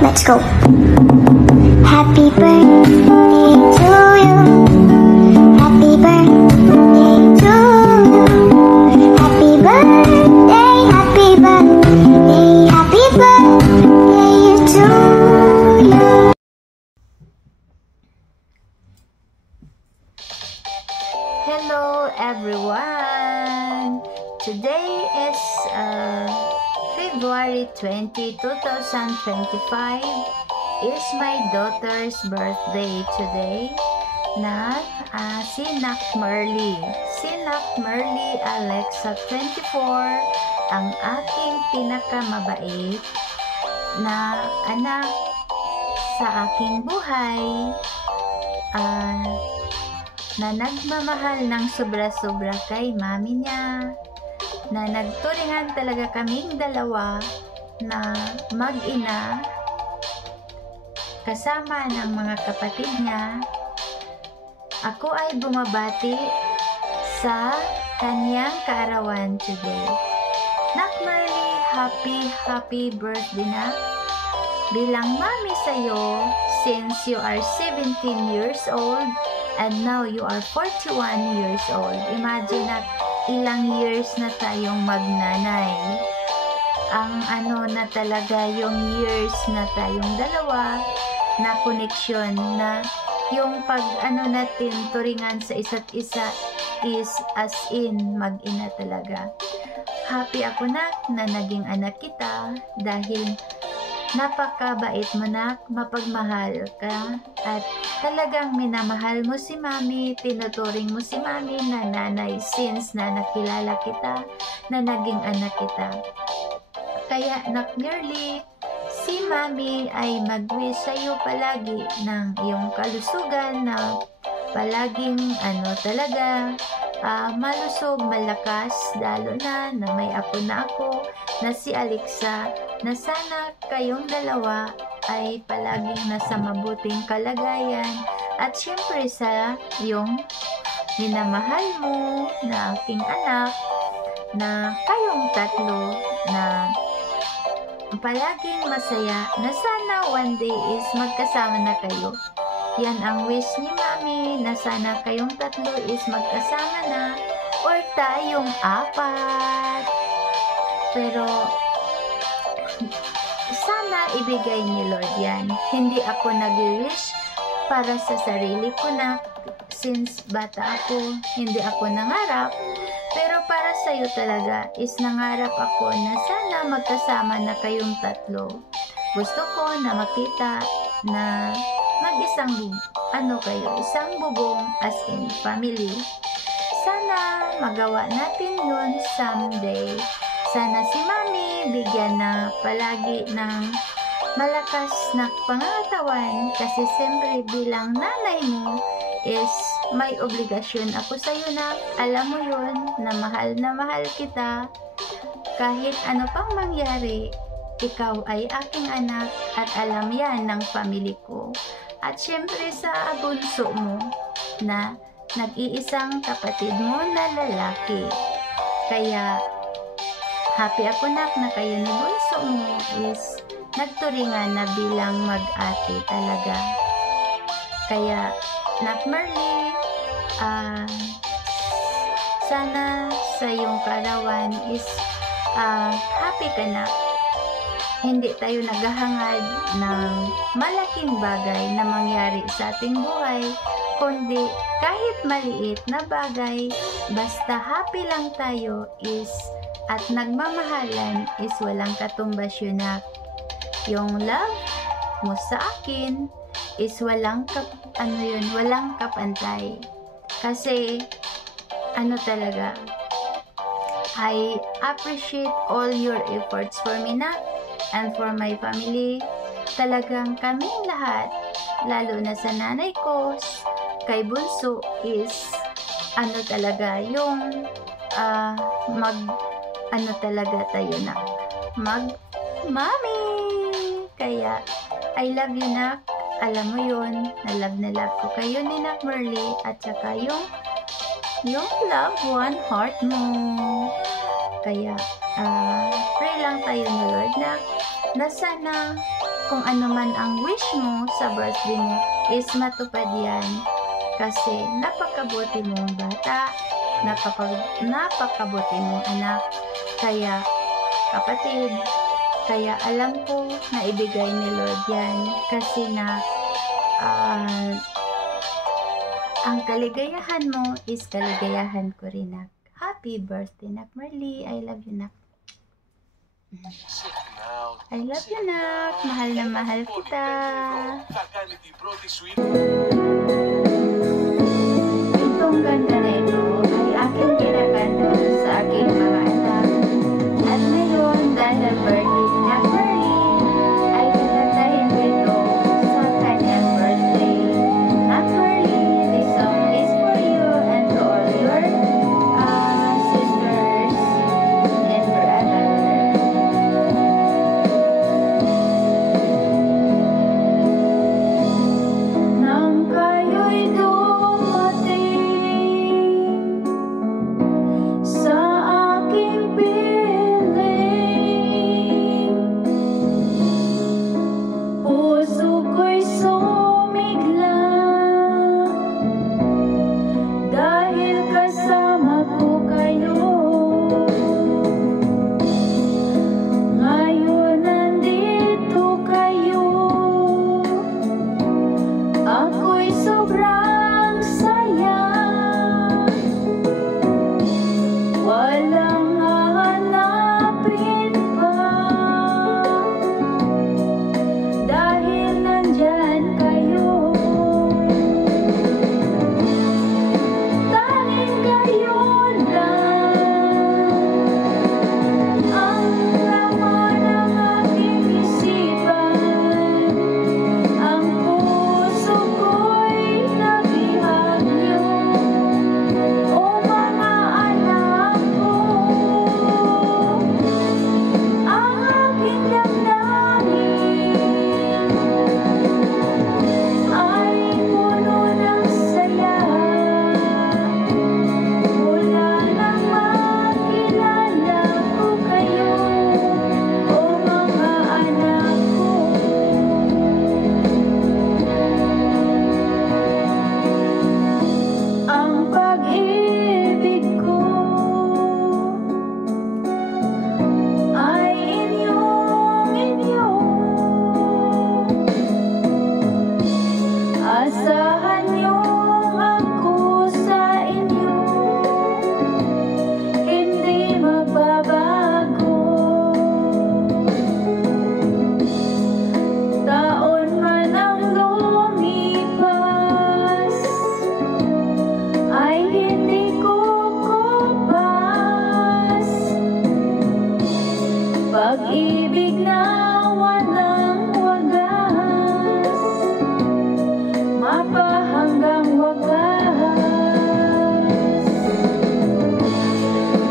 Let's go. Happy birthday to you. Happy birthday to you. Happy birthday, happy birthday, happy birthday to you. Hello everyone! Today is February 20, 2025 is my daughter's birthday today na si Nak Merly. Si Nak Merly Alexa 24 ang aking pinakamabait na anak sa aking buhay na nagmamahal ng sobra-sobra kay mami niya, na nagturingan talaga kaming dalawa na mag-ina kasama ng mga kapatid niya. Ako ay bumabati sa kanyang kaarawan today. Nak Merly, happy birthday na bilang mami sa'yo since you are 17 years old and now you are 41 years old. Imagine na ilang years na tayong magnanay. Ang na talaga yung years na tayong dalawa na connection, na yung pag natin turingan sa isa't isa is as in mag-ina talaga. Happy ako na naging anak kita dahil napakabait mo na, mapagmahal ka, at talagang minamahal mo si mami, tinuturing mo si mami na nanay since na nakilala kita, na naging anak kita. Kaya Nak Merly, si mami ay mag-wish sa'yo palagi ng iyong kalusugan na palaging talaga malusog, malakas, lalo na may apo na ako na si Alexa, na sana kayong dalawa ay palaging nasa mabuting kalagayan, at syempre sa yung minamahal mo na aking anak, na kayong tatlo na palaging masaya, na sana one day is magkasama na kayo. Yan ang wish ni mami, na sana kayong tatlo is magkasama na, or tayong apat. Pero sana ibigay ni Lord yan. Hindi ako nag-wish para sa sarili ko na, since bata ako, hindi ako nangarap. Pero para sa'yo talaga is nangarap ako na sana magkasama na kayong tatlo. Gusto ko na makita na mag-isang kayo, isang bubong, as in family. Sana magawa natin yun someday. Sana si mami bigyan na palagi ng malakas na pangangatawan, kasi siyempre bilang nanay mo is may obligasyon ako sa'yo na alam mo yun, na mahal kita. Kahit ano pang mangyari, ikaw ay aking anak at alam yan ng family ko. At syempre sa bunso mo na nag-iisang kapatid mo na lalaki. Kaya happy ako na kayo ni bunso mo is nagturingan na bilang mag-ate talaga. Kaya Nak Merly, sana sa iyong kaarawan is happy ka na. Hindi tayo naghahangad ng malaking bagay na mangyari sa ating buhay, kundi kahit maliit na bagay, basta happy lang tayo is, at nagmamahalan is walang katumbas yun, na yung love mo sa akin is walang walang kapantay. Kasi talaga, I appreciate all your efforts for me na, and for my family. Talagang kaming lahat, lalo na sa nanay ko, kay bunso is talaga yung talaga tayo na mami. Kaya I love you, Nak. Alam mo yun, na love ko kayo ni Nak Merly, at saka yung love one heart mo. Kaya pray lang tayo ni Lord na sana kung ano man ang wish mo sa birthday mo is matupad yan. Kasi napakabuti mong bata, napakabuti mong anak. Kaya kapatid, kaya alam ko na ibigay ni Lord yan. Kasi na ang kaligayahan mo is kaligayahan ko rin, nak. Happy birthday, nak. Marley, I love you, nak. I love you, nak. Mahal na mahal kita. Itong ganda na ito ay aking kinakanta sa aking mga anak. At ngayon, dahil birthday ni Nak Marley, ay kakantahin ko ito sa kanyang birthday. Nak Marley, this song is for you and to all your sisters and brothers. Nang kayo'y dumating sa aking piling, puso ko'y sumigla dahil kasama ko kayo. Ngayon nandito kayo, ako'y sobrang saya. Walang hahanapin pa dahil nandyan kayo. Tanging kayo lang ang laman ng aking isipan. Ang puso ko'y nabihagyo, o mga anak ko. Ang aking damdamin ay puno ng saya mula nang makilala ko kayo, o mga anak ko. Ang pag-ibig ko ay inyo. Asahan niyo ako sa inyo, hindi magbabago. Taon man ang lumipas, ay hindi kukupas. Pag-ibig na walang wagas, mapahanggang wagas.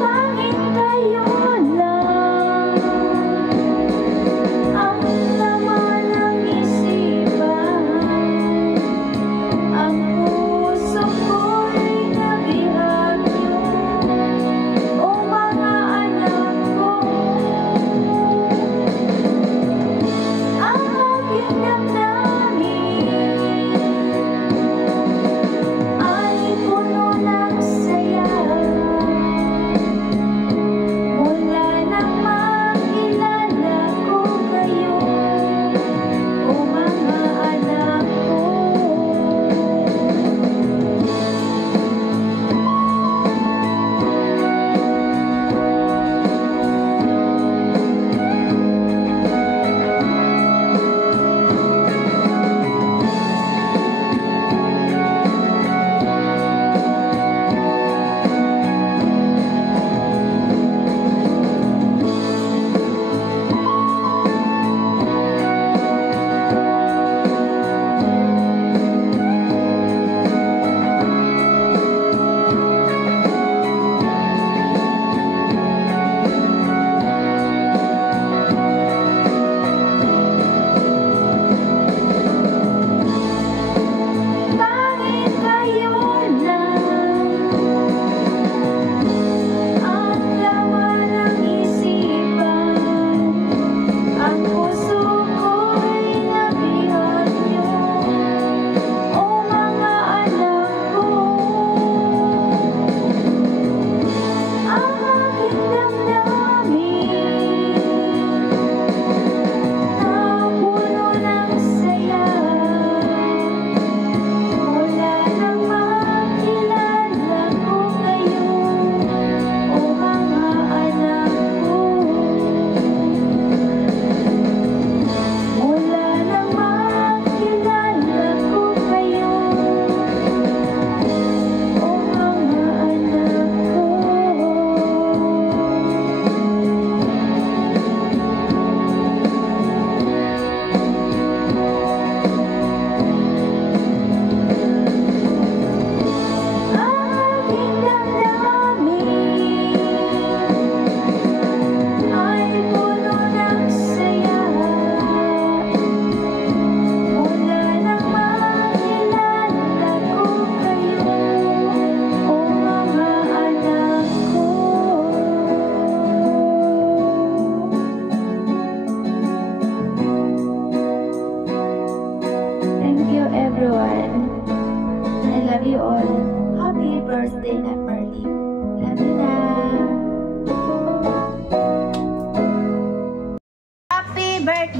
Tanging kayo lang ang laman ng isipan. Ang puso ko'y nabihagyo, o mga anak ko.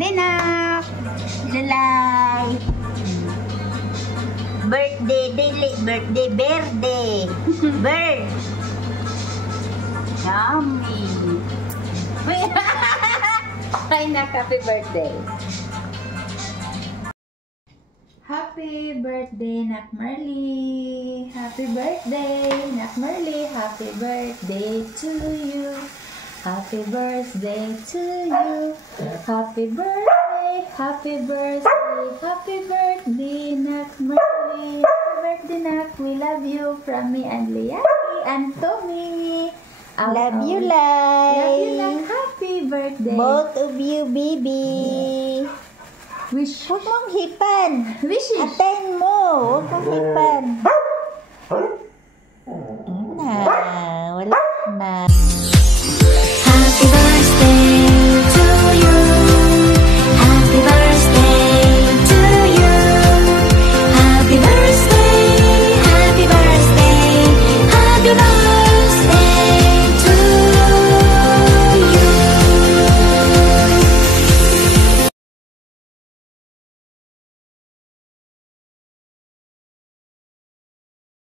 birthday, nak. Lalay. Birthday, daily, birthday, birthday. Bird. Yummy. Ay, nak, happy birthday. Happy birthday, Nak Marley. Happy birthday, Nak Marley. Happy birthday to you. Happy birthday to you. Happy birthday, happy birthday, happy birthday, Nak Marley. Happy birthday, Nak. We love you from me and Liaki and Tommy. Love you, Love you, Lai. Nak. Happy birthday. Both of you, baby. Wish. Huwag mong hipan. Wishes. Atin mo. Huwag mong hipan. Na, wala na.